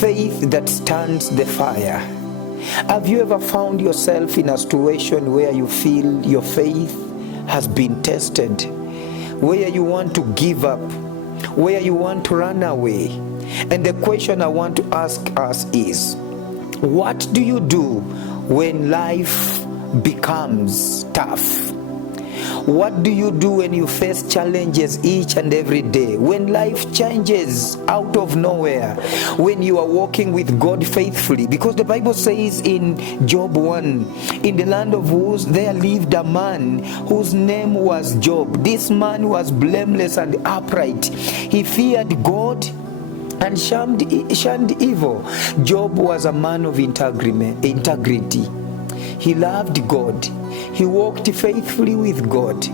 faith that stands the fire. Have you ever found yourself in a situation where you feel your faith has been tested, where you want to give up, where you want to run away? And the question I want to ask us is, what do you do when life becomes tough? What do you do when you face challenges each and every day? When life changes out of nowhere, when you are walking with God faithfully? Because the Bible says in Job 1, in the land of Uz there lived a man whose name was Job. This man was blameless and upright. He feared God and shunned evil. Job was a man of integrity. He loved God. He walked faithfully with God.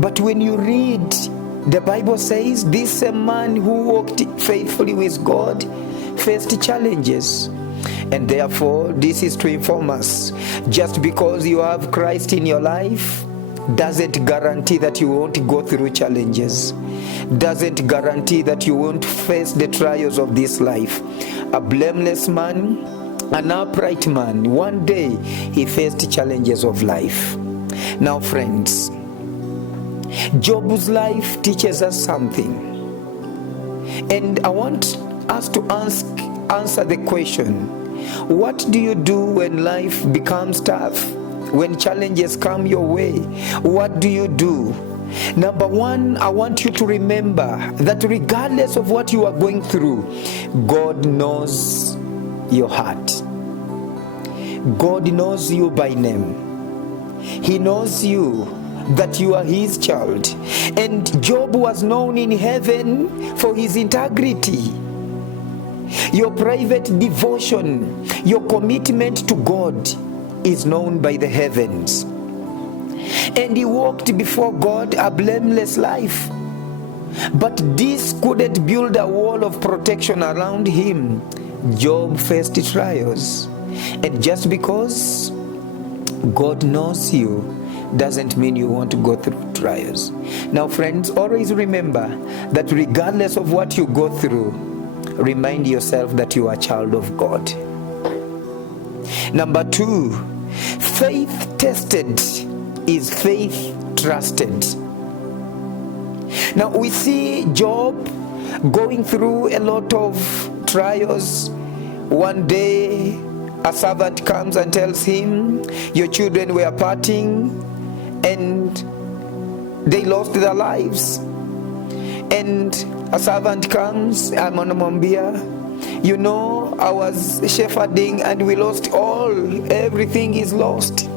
But when you read, the Bible says this same man who walked faithfully with God faced challenges. And therefore, this is to inform us, just because you have Christ in your life doesn't guarantee that you won't go through challenges, doesn't guarantee that you won't face the trials of this life. A blameless man, an upright man, one day he faced challenges of life. Now friends, Job's life teaches us something, and I want us to answer the question, what do you do when life becomes tough? When challenges come your way, what do you do? Number one, I want you to remember that regardless of what you are going through, God knows your heart. God knows you by name. He knows you, that you are his child. And Job was known in heaven for his integrity. Your private devotion, your commitment to God is known by the heavens. And he walked before God a blameless life. But this couldn't build a wall of protection around him. Job faced trials. And just because God knows you doesn't mean you want to go through trials. Now friends, always remember that regardless of what you go through, remind yourself that you are a child of God. Number two, faith tested is faith trusted. Now we see Job going through a lot of trials. One day a servant comes and tells him, your children were parting and they lost their lives. And a servant comes, Amanamambia, you know, I was shepherding and we lost all. Everything is lost.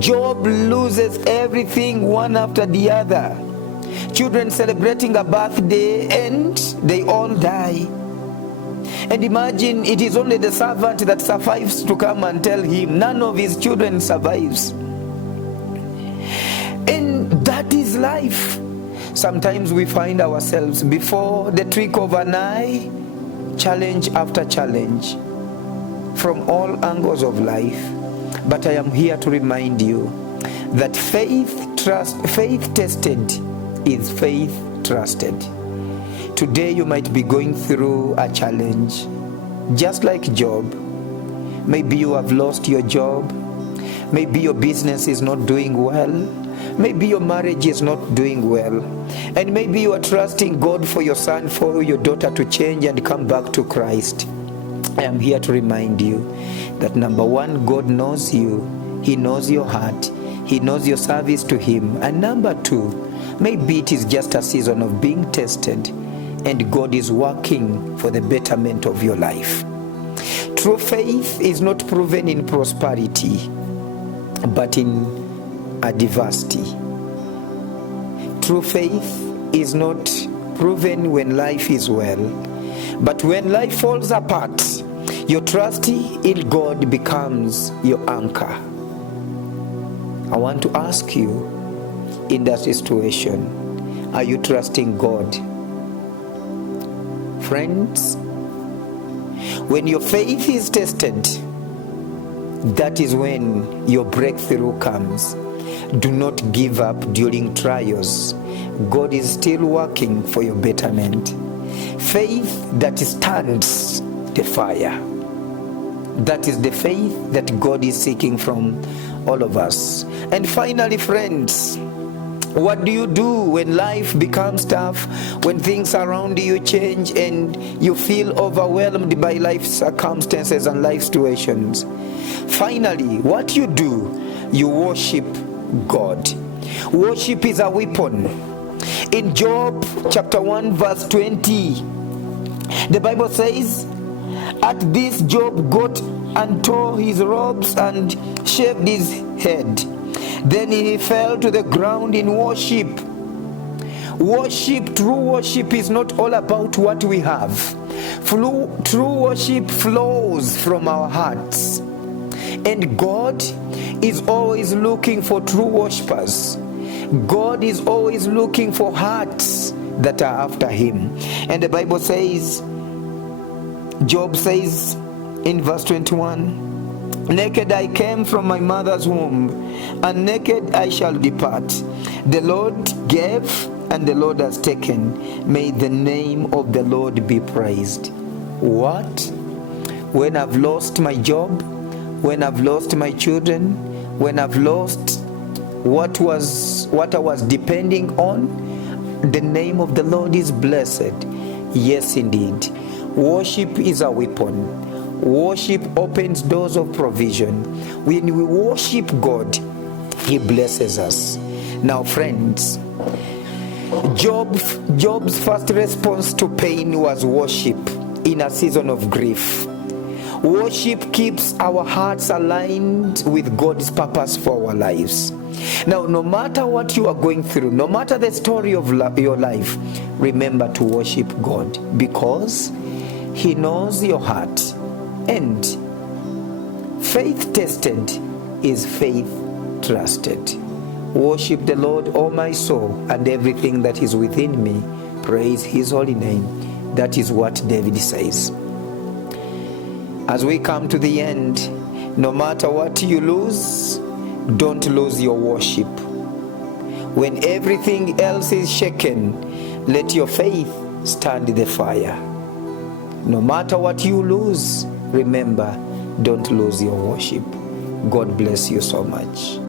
Job loses everything one after the other. Children celebrating a birthday and they all die. And imagine it is only the servant that survives to come and tell him none of his children survives. And that is life. Sometimes we find ourselves before the trick of an eye, challenge after challenge from all angles of life. But I am here to remind you that faith tested is faith trusted. Today you might be going through a challenge, just like Job. Maybe you have lost your job. Maybe your business is not doing well. Maybe your marriage is not doing well. And maybe you are trusting God for your son, for your daughter to change and come back to Christ. I am here to remind you that number one, God knows you. He knows your heart. He knows your service to him. And number two, maybe it is just a season of being tested, and God is working for the betterment of your life. True faith is not proven in prosperity, but in adversity. True faith is not proven when life is well, but when life falls apart, your trust in God becomes your anchor. I want to ask you, in that situation, are you trusting God? Friends, when your faith is tested, that is when your breakthrough comes. Do not give up during trials. God is still working for your betterment. Faith that stands the fire. That is the faith that God is seeking from all of us. And finally, friends, what do you do when life becomes tough, when things around you change and you feel overwhelmed by life circumstances and life situations? Finally, what you do, you worship God. Worship is a weapon. In Job chapter 1 verse 20, the Bible says, "At this Job got and tore his robes and shaved his head. Then he fell to the ground in worship." Worship, true worship, is not all about what we have. True worship flows from our hearts. And God is always looking for true worshipers. God is always looking for hearts that are after him. And the Bible says, Job says in verse 21, "Naked I came from my mother's womb, and naked I shall depart. The Lord gave, and the Lord has taken. May the name of the Lord be praised." What? When I've lost my job, when I've lost my children, when I've lost what I was depending on, the name of the Lord is blessed. Yes, indeed. Worship is a weapon. Worship opens doors of provision. When we worship God, he blesses us. Now, friends, Job's first response to pain was worship in a season of grief. Worship keeps our hearts aligned with God's purpose for our lives. Now, no matter what you are going through, no matter the story of your life, remember to worship God, because he knows your heart. And faith tested is faith trusted. Worship the Lord, O my soul, and everything that is within me. Praise his holy name. That is what David says. As we come to the end, no matter what you lose, don't lose your worship. When everything else is shaken, let your faith stand the fire. No matter what you lose, remember, don't lose your worship. God bless you so much.